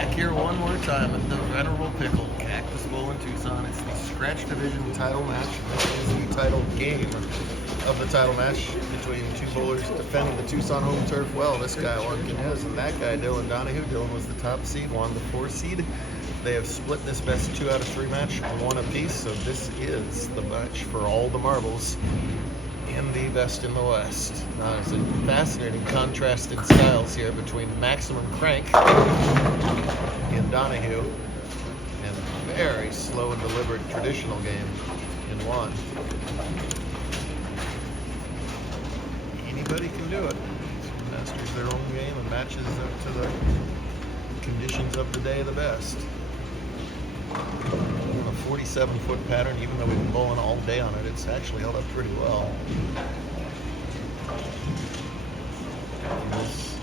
Back here one more time at the Venerable Pickle Cactus Bowl in Tucson. It's the Scratch Division title match. This is the title game of the title match between two bowlers defending the Tucson home turf. Well, this guy won Canez, and that guy, Dylan Donahue. Dylan was the top seed, won the 4 seed. They have split this best 2 out of 3 match, 1 apiece. So this is the match for all the marbles in the best in the West. Now, there's a fascinating contrast in styles here between Maximum Crank in Donahue and very slow and deliberate traditional game in Juan. Anybody can do it. Masters their own game and matches up to the conditions of the day the best. A 47-foot pattern, even though we've been bowling all day on it, it's actually held up pretty well. This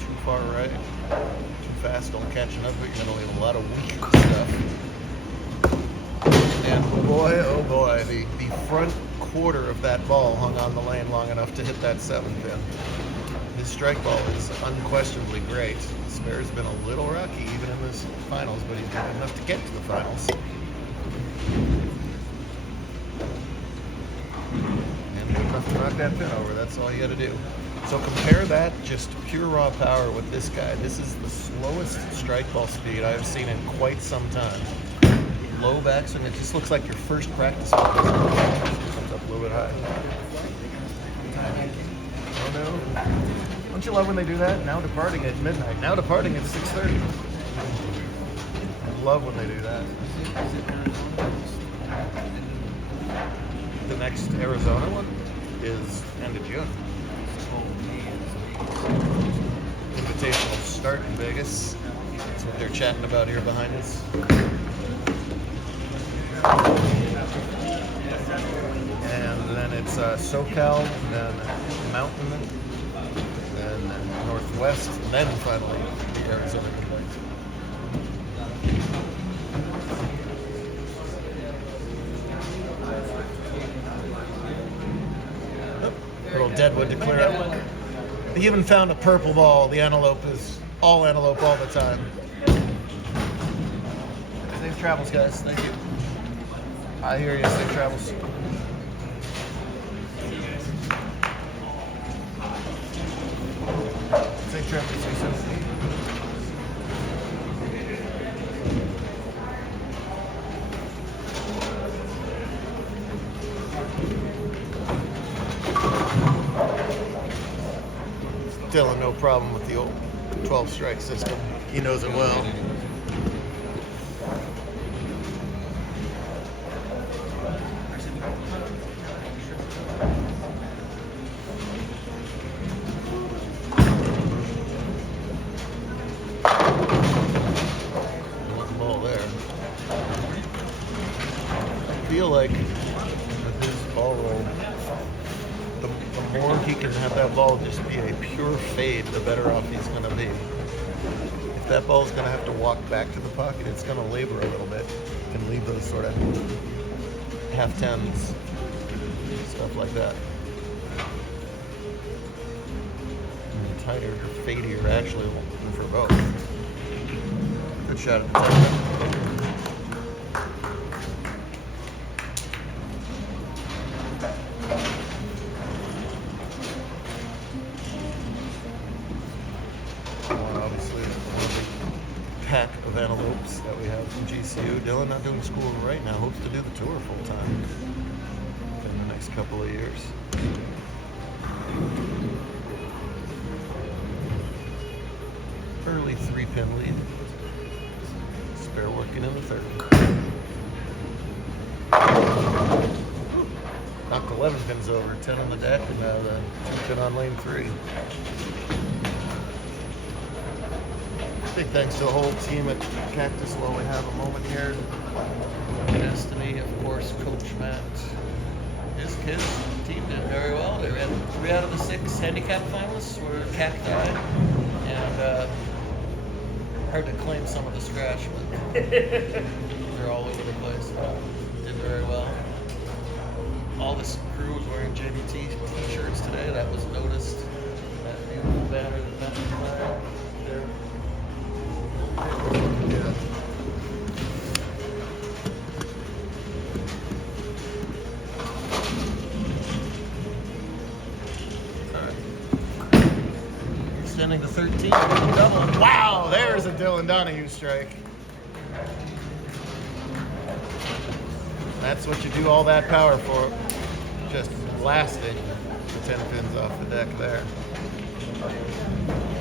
too far right, too fast on catching up, but you're going to leave a lot of weak stuff. And boy, oh boy, the front quarter of that ball hung on the lane long enough to hit that 7 pin. His strike ball is unquestionably great. Spare's been a little rocky even in this finals, but he's done enough to get to the finals. And good enough to knock that pin over. That's all you got to do. So compare that just pure raw power with this guy. This is the slowest strike ball speed I've seen in quite some time. Low backswing. It just looks like your first practice. Comes up a little bit high. Oh no. Don't you love when they do that? Now departing at midnight. Now departing at 6:30. I love when they do that. The next Arizona one is end of June. Invitational start in Vegas. That's what they're chatting about here behind us. And then it's SoCal, then Mountain, then Northwest, and then finally the Arizona Complaint. Little deadwood to clear up. They even found a purple ball. The antelope is all antelope all the time. Safe travels, guys. Thank you. I hear you. Safe travels. Safe travels. See you soon. Dylan, no problem with the old 12 strike system. He knows it well. One ball there. I feel like with his ball roll, the more he can have that ball just be a pure fade, the better off he's going to be. If that ball is going to have to walk back to the pocket, it's going to labor a little bit. It can leave those sort of half tens, stuff like that. And tighter or fadier, actually, for both. Good shot at the top. Pack of antelopes that we have from GCU. Dylan not doing school right now, hopes to do the tour full time in the next couple of years. Early 3-pin lead. Spare working in the 3rd. Knocked 11 pins over, 10 on the deck, and now the 2-pin on lane 3. Big thanks to the whole team at Cactus while we have a moment here. Destiny, of course, Coach Matt. His team did very well. They ran 3 out of the 6 handicap finalists were cacti. And hard to claim some of the scratch, but they're all over the place. Did very well. All this crew was wearing JBT t-shirts today. That was noticed. That beautiful banner that Matt there. Yeah. Extending to 13, double. Wow, there's a Dylan Donahue strike. That's what you do all that power for. Just blasting the 10 pins off the deck there.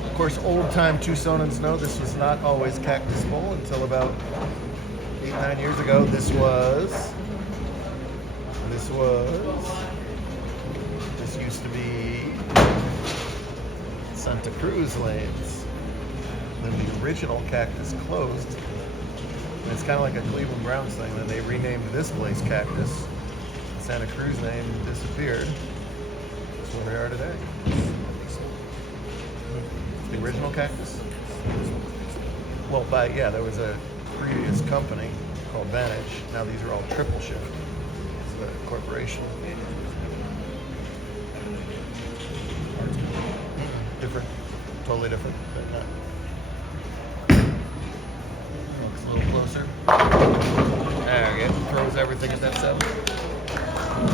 Of course, old-time Tucsonans know this was not always Cactus Bowl until about 8-9 years ago. This used to be Santa Cruz lanes. Then the original Cactus closed. And it's kind of like a Cleveland Browns thing. Then they renamed this place Cactus. The Santa Cruz name disappeared. That's where we are today. The original Cactus? Well, there was a previous company called Vantage. Now these are all Triple Shift. It's the corporation. Different, totally different. Looks a little closer. There we go. Throws everything at that 7.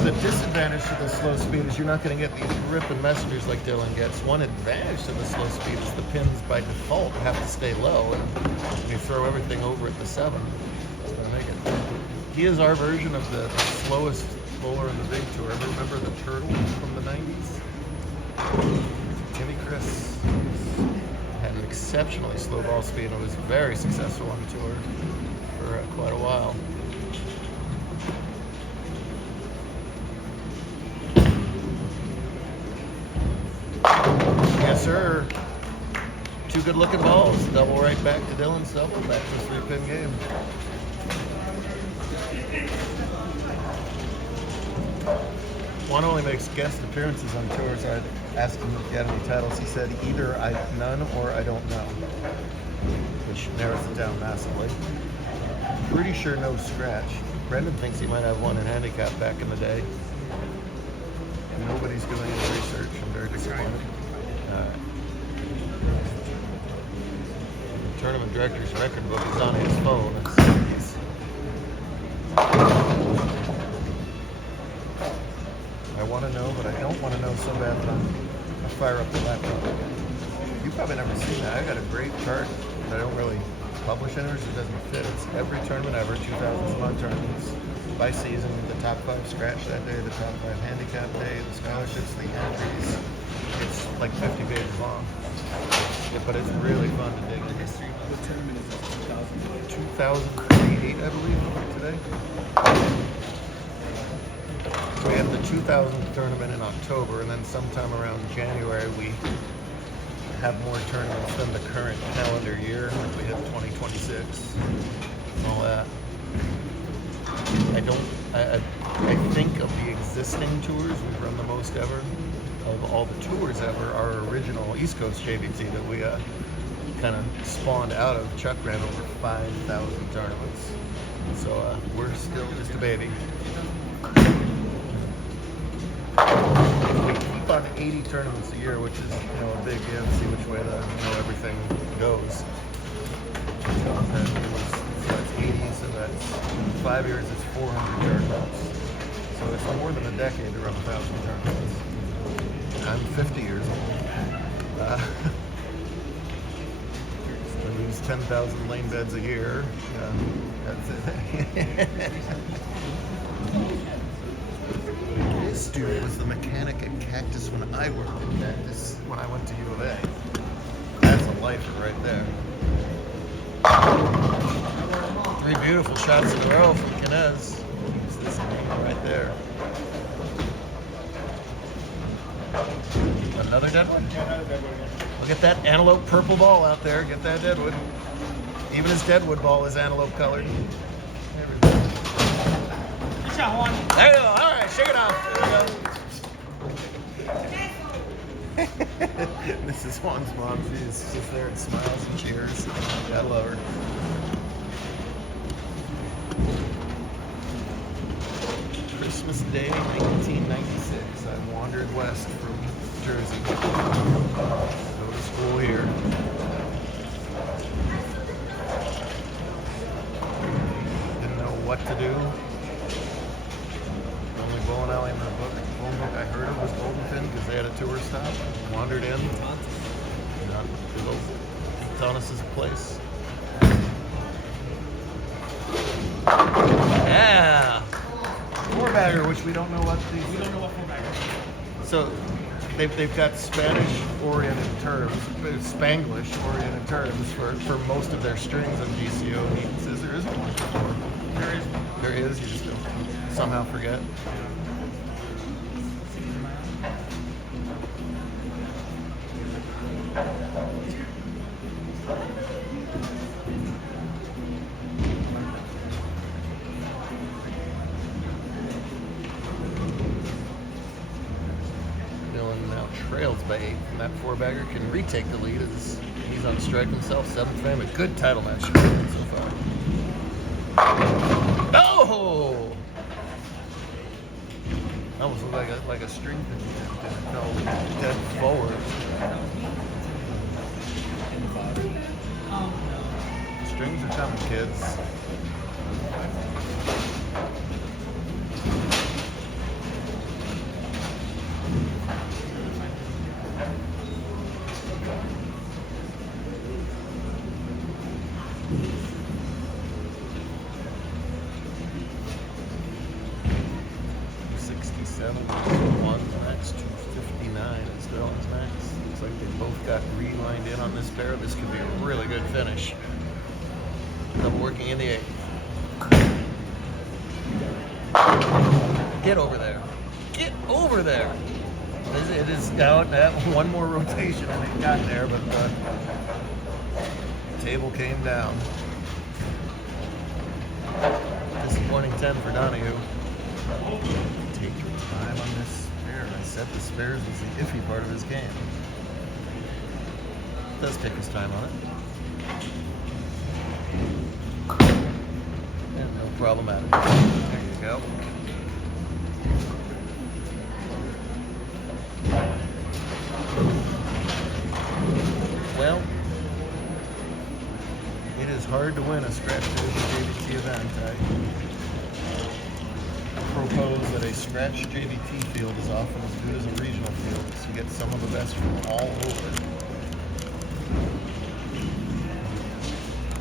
The disadvantage to the slow speed is you're not going to get these ripping messengers like Dylan gets. One advantage to the slow speed is the pins by default have to stay low, and you throw everything over at the 7. That's going to make it. He is our version of the slowest bowler in the big tour. Ever remember the Turtle from the 90s? Timmy Chris had an exceptionally slow ball speed and was very successful on tour for quite a while. Yes, sir. 2 good-looking balls. Double right back to Dylan's double. Back to the 3-pin game. One only makes guest appearances on tours. I asked him if he had any titles. He said either none or I don't know, which narrows it down massively. Pretty sure no scratch. Brendan thinks he might have one in handicap back in the day. Nobody's doing any research. I'm very disappointed. The tournament director's record book is on his phone. I want to know, but I don't want to know so bad that I'll fire up the laptop again. You've probably never seen that. I got a great chart that I don't really publish anywhere, so it doesn't fit. It's every tournament ever, 2,000 some odd tournaments by season, the top 5 scratch that day, the top 5 handicap day, the scholarships, the entries. It's like 50 pages long. Yeah, but it's really fun to dig into. What tournament is this? 2008, I believe, today. So we have the 2000 tournament in October, and then sometime around January we have more tournaments than the current calendar year. Like we hit 2026 and all that. I think of the existing tours, we've run the most ever. Of all the tours ever, our original East Coast JBT that we kind of spawned out of, Chuck ran over 5,000 tournaments. So we're still just a baby. If we keep on 80 tournaments a year, which is a big give, see which way everything goes. So that's 80, so that's 5 years, it's 400 tournaments. So it's more than a decade to run 1,000 tournaments. I'm 50 years old. I lose 10,000 lane beds a year. That's it. This dude was the mechanic at Cactus when I worked at Cactus, when I went to U of A. That's a lifer right there. 3 beautiful shots in a row from Kinez. This right there. Another deadwood? Look at that antelope purple ball out there. Get that deadwood. Even his deadwood ball is antelope colored. There you go. All right, shake it off. There we go. This is Juan's mom. She's just there and smiles and cheers. I love her. Christmas Day, 1996. I wandered west from Jersey. Go to school here. what to do. The only bowling alley in the book I heard of was Golden Fin because they had a tour stop. Wandered in. Thomas's place. Yeah. Four bagger, which we don't know what these. We don't know what 4-bagger. So they've got Spanish-oriented terms, Spanglish-oriented terms for most of their strings on GCO. He says there isn't one before. There is. There is. You just don't somehow forget. Trails by 8, and that 4-bagger can retake the lead as he's on strike himself, 7th frame. A good title match so far. Oh! That almost looked like a string that fell dead forward. Strings are coming, kids. Max 259 is Dylan's max. Looks like they both got relined in on this pair. This could be a really good finish. Double working in the 8th. Get over there. Get over there. It is out. One more rotation and it got there, but the table came down. Disappointing 10 for Donahue. Take your time on this spare. I said the spares was the iffy part of his game. Does take his time on it. And no problematic. There you go. Well, it is hard to win a scratch JBT event. I propose that a scratch JBT field is often as good as a regional field, so you get some of the best from all over.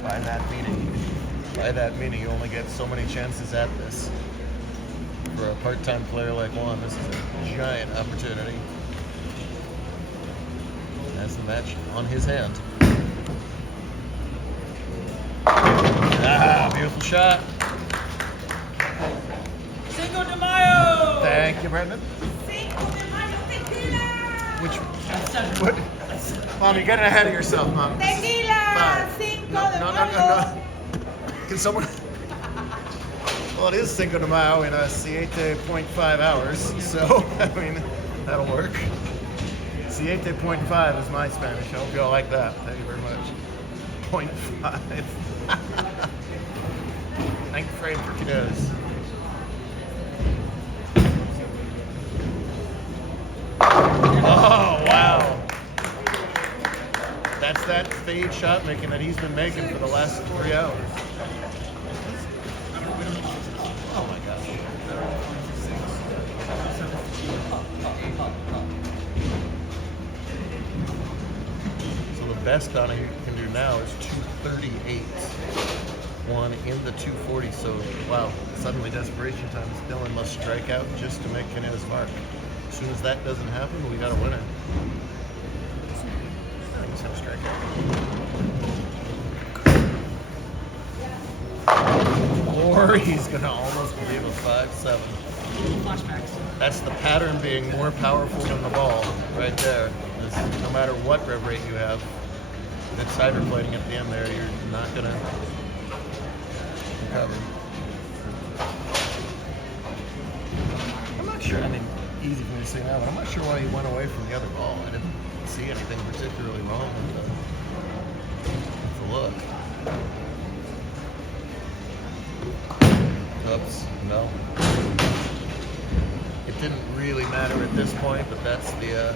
By that meaning, you only get so many chances at this. For a part-time player like Juan, this is a giant opportunity. That's the match on his hand. Ah, beautiful shot. Cinco de Mayo! Thank you, Brendan. Cinco de Mayo tequila! What? Mom, you're getting ahead of yourself, Mom. Tequila! Five. Cinco No. de Mayo! Can someone... Well, it is Cinco de Mayo in 7.5 hours, so, I mean, that'll work. 7.5 is my Spanish. I hope you all like that. Thank you very much. 0.5. Ninth frame for kiddos. Oh, wow. That's that fade shot making that he's been making for the last 3 hours. Oh my gosh. So the best Donahue can do now is 238. One in the 240. So wow, suddenly desperation times. Dylan must strike out just to make his mark. As soon as that doesn't happen, we got a winner. I think he's gonna strike out. Or he's gonna almost leave a 5-7. Flashbacks. That's the pattern being more powerful than the ball, right there. No matter what rev rate you have, that cider plating at the end there, you're not gonna recover. I'm not sure. I mean, easy for me to say now, but I'm not sure why he went away from the other ball. I didn't see anything particularly wrong with the look. Oops, no. It didn't really matter at this point, but that's the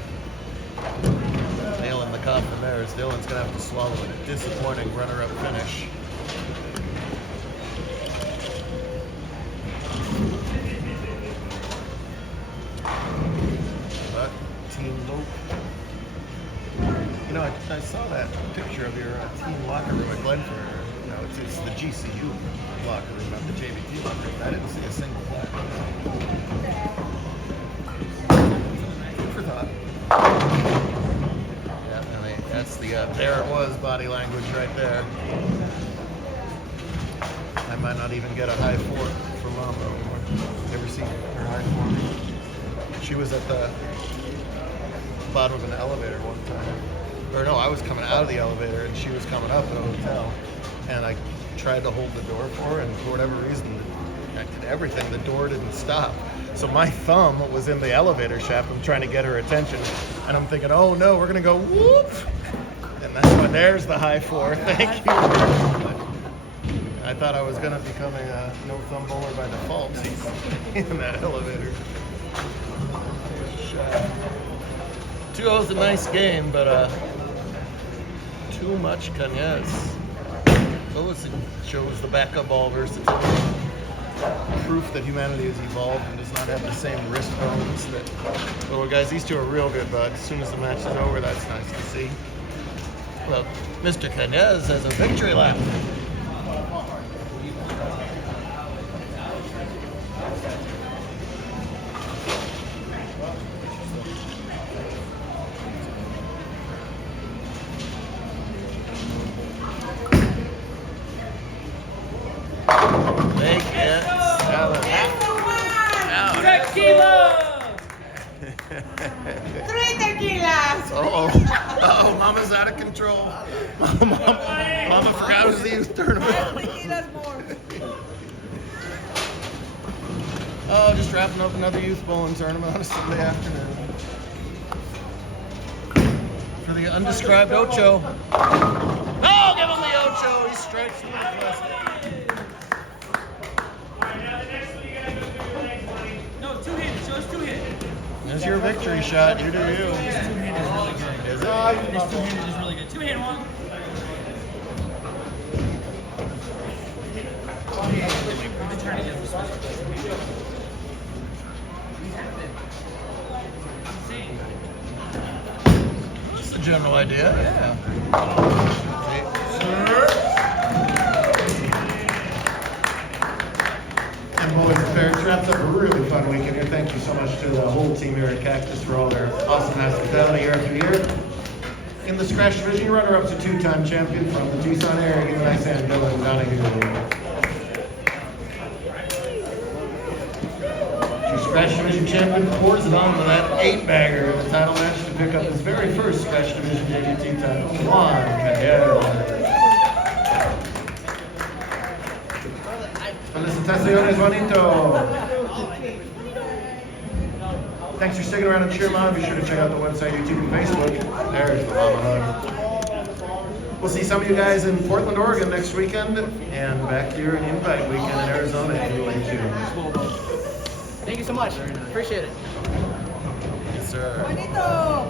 nail in the coffin there. Is Dylan's gonna have to swallow it. A disappointing runner-up finish. I saw that picture of your team locker room at Glenford. No, it's the GCU locker room, not the JBT locker room. I didn't see a single black. Food for thought. Yeah, I mean, that's the there it was body language right there. I might not even get a high four from Mom anymore. Ever see her high four? She was at the bottom of an elevator one time. Or no, I was coming out of the elevator and she was coming up at a hotel. And I tried to hold the door for her, and for whatever reason, I did everything. The door didn't stop. So my thumb was in the elevator shaft. I'm trying to get her attention. And I'm thinking, oh no, we're going to go whoop. And that's when there's the high four. Thank you. I thought I was going to become a no thumb bowler by default in that elevator. 2-0's a nice game, but too much Cañez. Those shows the backup ball versatility. Proof that humanity has evolved and does not have the same wrist bones that. Well, guys, these two are real good, bud. As soon as the match is over, that's nice to see. Well, Mr. Cañez has a victory lap. Make it 7. Tequila! 3 tequilas. Oh, Mama's out of control. Mama forgot it was the youth tournament. Tequilas more. Oh, just wrapping up another youth bowling tournament on a Sunday afternoon. For the undescribed Ocho. Oh, give him the Ocho. He strikes the classic. No, two-handed. Show us two-handed. There's your victory shot. You do you. This two-handed is really good. Is it? This two-handed is really good. Two-hand one. We've been trying to get this one. Just a general idea, yeah. And boys and bears, wraps up a really fun weekend here. Thank you so much to the whole team here at Cactus for all their awesome hospitality year after year. In the scratch division, your runner-up's a 2-time champion from the Tucson area. Give a nice hand, Dylan Donahue. Scratch Division champion pours it on to that 8-bagger in the title match to pick up his very first Scratch Division JBT title. Juan Cañez. Felicitaciones, Juanito. Thanks for sticking around and cheering on. Be sure to check out the website, YouTube, and Facebook. There's the mama hug. We'll see some of you guys in Portland, Oregon next weekend, and back here in Invite Weekend in Arizona in late June. Thank you so much. Appreciate it. Yes, sir. Bonito.